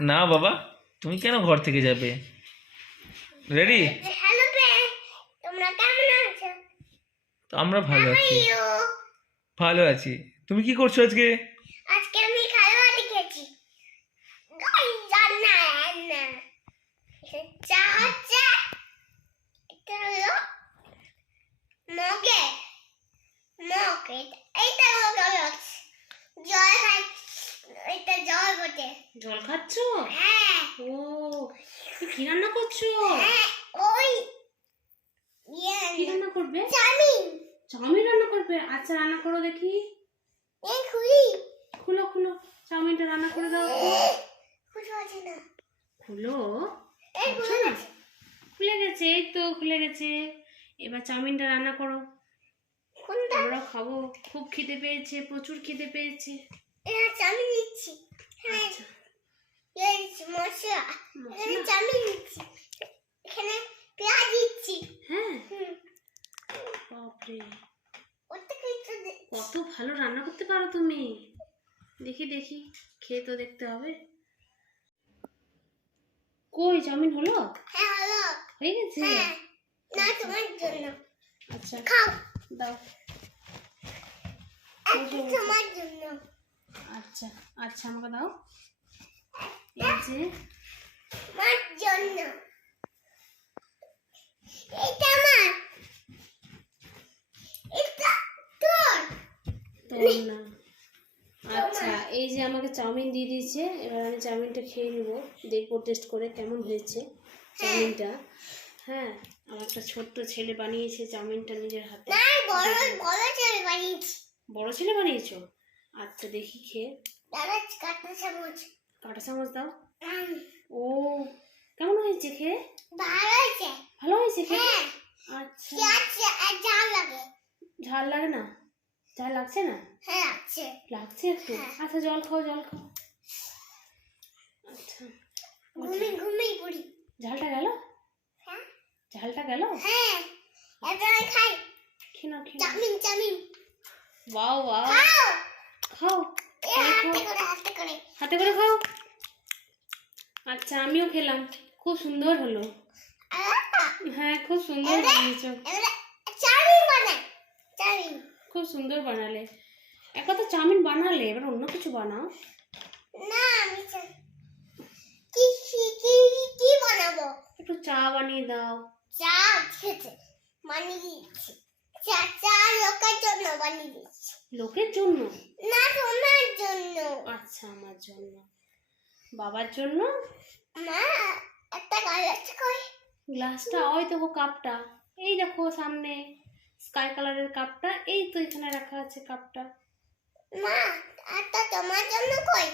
না বাবা। তুমি কেন ঘর থেকে যাবে? রেডি হ্যালো ফ্রেন্ড তোমরা কেমন আছো? তো আমরা ভালো আছি। ভালো আছি। তুমি কি করছ আজকে? আজকে আমি খাবার লিখেছি। গাই জানা না চা হচ্ছে এটা হলো মগে মগে এইটা মগে হচ্ছে জল খাই এটা জল বটে। জল খাচ্ছ হ্যাঁ ও তুমি কি রান্না করছ হ্যাঁ ওই ইয়ে কি রান্না করবে? চাউমিন। চাউমিন রান্না করবে? আচ্ছা রান্না করো দেখি। এই খুলি। খুলো খুলো। চাউমিনটা রান্না করে দাও। খুলে আছে না। খুলো? এই খুলে আচ্ছা। আছে খুলে গেছে এই তো খুলে গেছে। এবার চাউমিনটা রান্না করো। আমরা খাব। খুব খিদে পেয়েছে প্রচুর খিদে পেয়েছে। চাউমিন নিচ্ছি। হ্যাঁ আচ্ছা। মশলা? চাউমিন নিচ্ছি। এখানে পেঁয়াজ দিচ্ছি হ্যাঁ। বাপরে। কত ভালো রান্না করতে পারো তুমি। দেখি দেখি। খেয়ে তো দেখতে হবে। কই চাউমিন হলো? হ্যাঁ হয়ে গেছে? হ্যাঁ। না তোমার জন্য। আচ্ছা। খাও। দাও। তোমার জন্য। আচ্ছা আচ্ছা আমাকে দাও। এই যে। আমার জন্য। এটা আমার এটা তোর না আচ্ছা এই যে আমাকে চাউমিন দিয়ে দিয়েছে এবার আমি চাউমিনটা খেয়ে নিব দেখব টেস্ট করে কেমন হয়েছে চাউমিনটা। হ্যাঁ আমার একটা ছোট্ট ছেলে বানিয়েছে চাউমিনটা নিজের হাতে। বড় ছেলে বানিয়েছো। আচ্ছা দেখি খেয়ে। কাটা চামচ। কাঁটা চামচ দাও। ও কেমন হয়েছে খেয়ে? ভালো হয়েছে। ভালো হয়েছে খেয়ে? হ্যাঁ। আচ্ছা। ঝাল লাগে। ঝাল লাগে না? ঝাল লাগছে না? হ্যাঁ আছে লাগছে একটু? হ্যাঁ। আচ্ছা জল খাও জল খাও। আচ্ছা ঘুমি ঘুমি পড়ি। ঝালটা গেল? হ্যাঁ। ঝালটা গেল? হ্যাঁ এটা খাই। খেনা খেনা চাউমিন চাউমিন। বাও বাও খাও। খাও। হাতে করে হাতে করে। হাতে করে খাও। আচ্ছা আমিও খেলাম। খুব সুন্দর হলো। হ্যাঁ খুব সুন্দর? বানিয়েছো এবারে চাউমিন বানাই চাউমিন খুব সুন্দর বানালে। এক কথা চাউমিন বানালে এবার অন্য কিছু বানাও। না আমি কি কি কি কি বানাবো? একটু চা বানিয়ে দাও। চা খেতে বানিয়ে দিচ্ছি। চা চা লোকের জন্য বানিয়ে দিচ্ছি। লোকের জন্য? না তোমার জন্য। আচ্ছা আমার জন্য। বাবার জন্য? মা একটা গাছ কই? গ্লাসটা ওই দেখো কাপটা এই দেখো সামনে। স্কাই কালারের কাপটা এই তো এখানে রাখা আছে কাপটা। মা একটা তোমার জন্য কই?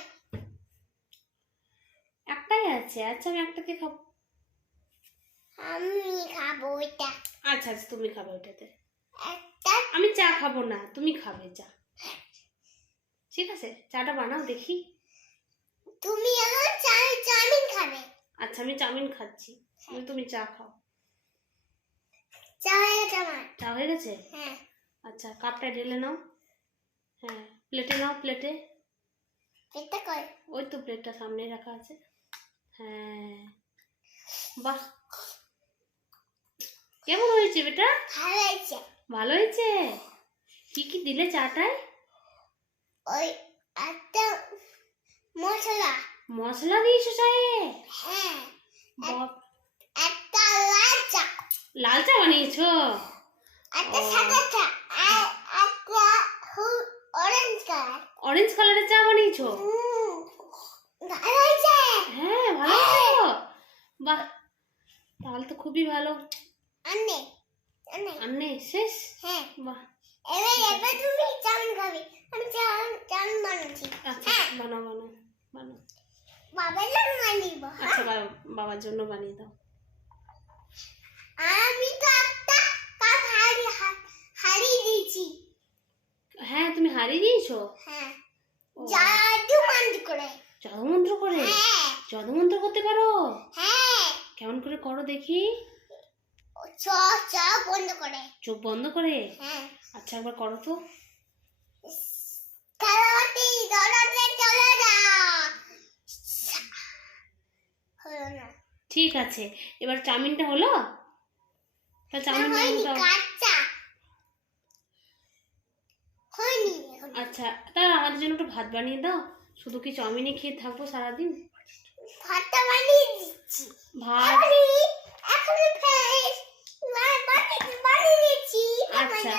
একটাই আছে আচ্ছা আমি একটাকে খাব। আমি খাব এটা আচ্ছা আচ্ছা তুমি খাবে ওটাতে একটা? আমি চা খাব না তুমি খাবে চা। ঠিক আছে চাটা বানাও দেখি। তুমি এখন চা চাউমিন খাবে। আচ্ছা আমি চাউমিন খাচ্ছি। তুমি তুমি চা খাও চা হয়ে গেছে আমার চা হয়ে গেছে? হ্যাঁ। আচ্ছা কাপটা ঢেলে নাও। হ্যাঁ প্লেটে নাও প্লেটে কই? ওই তো প্লেটটা সামনে রাখা আছে। হ্যাঁ। বাহ। কেমন হয়েছে বেটা? ভালো হয়েছে। ভালো হয়েছে? কি কি দিলে চাটায়? ওই একটা মশলা। মশলা দিয়েছ চায়ে? হ্যাঁ। একটা লাল চা। লাল চা বানিয়েছো? অরেঞ্জ কালারের চা বানিয়েছো? হ্যাঁ ভালো। বাহ তাহলে তো খুবই ভালো। আনে আনে আন্নে শেষ? হ্যাঁ। বাহ। এবার এবার তুমি চাউমিন খাবে। আমি চাউমিন চাউমিন বানাচ্ছি। আচ্ছা বানাও বানাও বানাও। বাবার জন্য বানিয়ে আচ্ছা বাবার জন্য বানিয়ে দাও। আমি তো একটা কাপ হারি হারিয়ে দিয়েছি হ্যাঁ তুমি হারিয়ে দিয়েছ হ্যাঁ। জাদু মন্দ করে। হ্যাঁ। জাদুমন্ত্র করতে পারো? হ্যাঁ। কেমন করে করো দেখি। চ চ বন্ধ করে। চোখ বন্ধ করে? হ্যাঁ। আচ্ছা একবার করো তো। খেলাতে দৌড়াতে চলে যা ঠিক আছে। এবার চাউমিনটা হলো? তা চাউমিন আচ্ছা তা আমাদের জন্য একটু ভাত বানিয়ে দাও। শুধু কি চাউমিনে খেয়ে থাকব সারাদিন? ভাতটা বানিয়ে দিচ্ছি। ভাত? আচ্ছা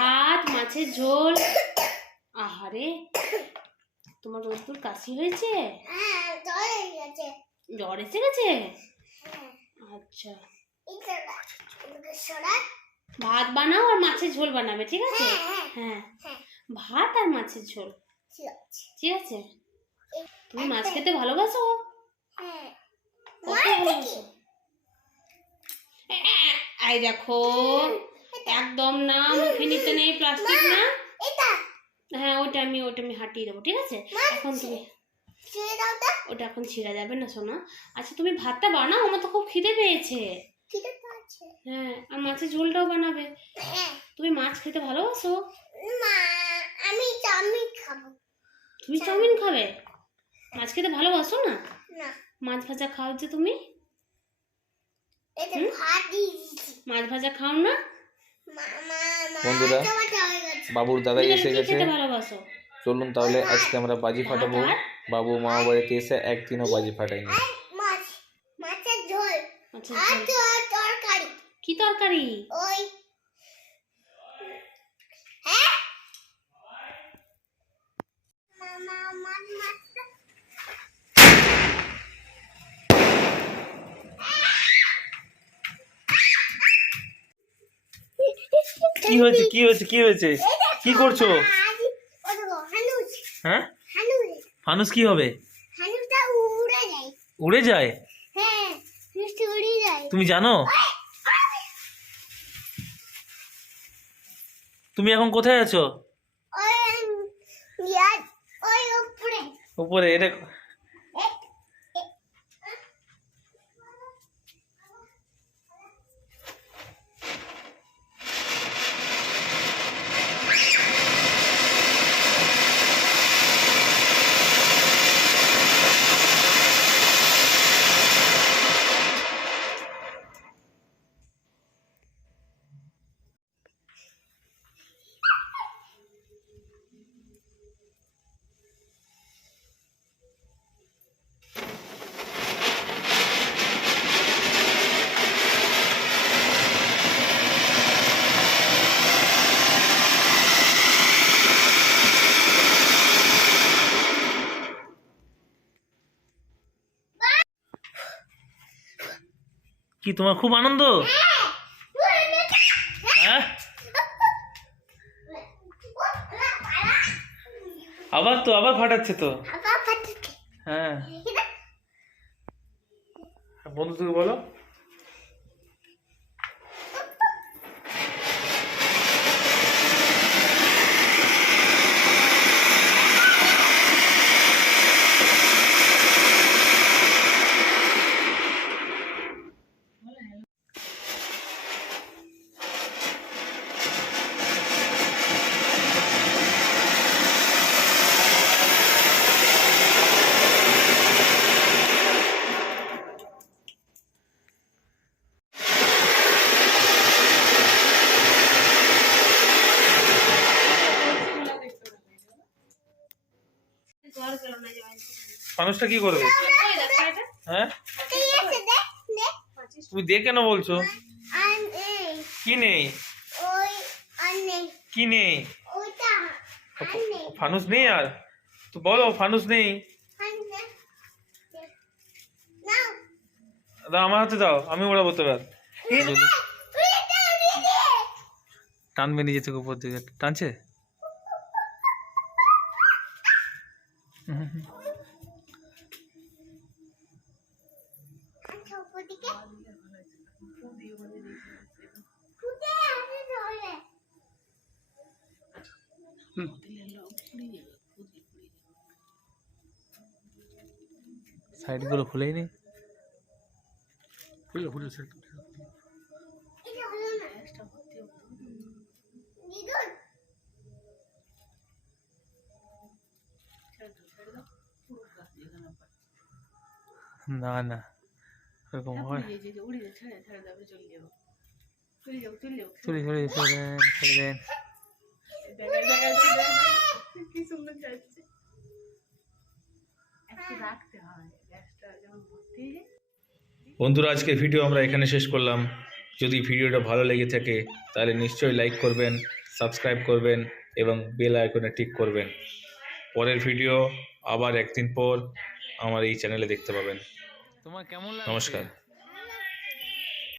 ভাত। মাছের ঝোল। আহারে তোমার রোজ তোর কাশি হয়েছে? হ্যাঁ জ্বর এসে গেছে? হ্যাঁ। আচ্ছা। ভাত বানাও আর মাছের ঝোল বানাবে ঠিক আছে? হ্যাঁ। হ্যাঁ। ভাত আর মাছের ঝোল। ঠিক আছে? তুমি মাছ খেতে ভালোবাসো? হ্যাঁ। এই দেখো। একদম না মুখে নিতে নেই প্লাস্টিক না। হ্যাঁ ওটা আমি ওটা আমি হাঁটিয়ে দেবো ঠিক আছে? এখন তুমি ওটা এখন ছিঁড়া যাবে না সোনা। আচ্ছা তুমি ভাতটা বানাও আমার তো খুব খিদে পেয়েছে। হ্যাঁ আর মাছের ঝোলটাও বানাবে। হ্যাঁ। তুমি মাছ খেতে ভালোবাসো? মা তুমি চাউমিন খাবে? মাছ খেতে ভালোবাসো না? না। মাছ ভাজা খাও যে তুমি। মাছ ভাজা খাও না? বন্ধুরা, বাবুর দাদাই তুমি এসে গেছে। খেতে ভালোবাসো? চলুন তাহলে আজকে আমরা বাজি ফাটাবো। বাবু মা বাড়িতে এসে একদিনও বাজি ফাটাইনি আর মাছ মাছের ঝোল। আচ্ছা আর ঝোল। তো তরকারি। কি তরকারি? ওই হ্যাঁ মামা মাছ মাছটা কি হয়েছে? কি হয়েছে? কি হয়েছে? কি করছ? হ্যাঁ? ফানুস কি হবে? উড়ে যায়? তুমি জানো? তুমি এখন কোথায় আছো ওই ইয়ার ওই উপরে উপরে এটা কি তোমার খুব আনন্দ? হ্যাঁ? আবার তো আবার ফাটাচ্ছে তো। হ্যাঁ। বন্ধু তুমি বলো। মানুষটা কি করবে? হ্যাঁ? তুমি দে কেন বলছো? আর কি নেই? আর কি নেই? আর ফানুস নেই আর? তো বলো ফানুস নেই। আর দাও আমার হাতে দাও আমি ওড়াবো তো এবার। এই যে, উড়ে দে উড়ে দে। টানবে নিজে থেকে উপর দিকে। টানছে? ফুটে আছে ধরে সাইডগুলো খুলেই নেই খুলে খুলে সাইড না না। এরকম হ্যাঁ, চলে চলে চলে চলে দেন ছেড়ে দেন দেখা দেখা যাচ্ছে কি সুন্দর যাচ্ছে একটু রাখতে হয় গ্যাসটা যখন ভর্তি বন্ধুরা আজকের ভিডিও আমরা এখানে শেষ করলাম। যদি ভিডিওটা ভালো লেগে থাকে তাহলে নিশ্চয়ই লাইক করবেন সাবস্ক্রাইব করবেন এবং বেল আইকনে টিক করবেন। পরের ভিডিও আবার একদিন পর আমার এই চ্যানেলে দেখতে পাবেন। তোমার কেমন লাগে নমস্কার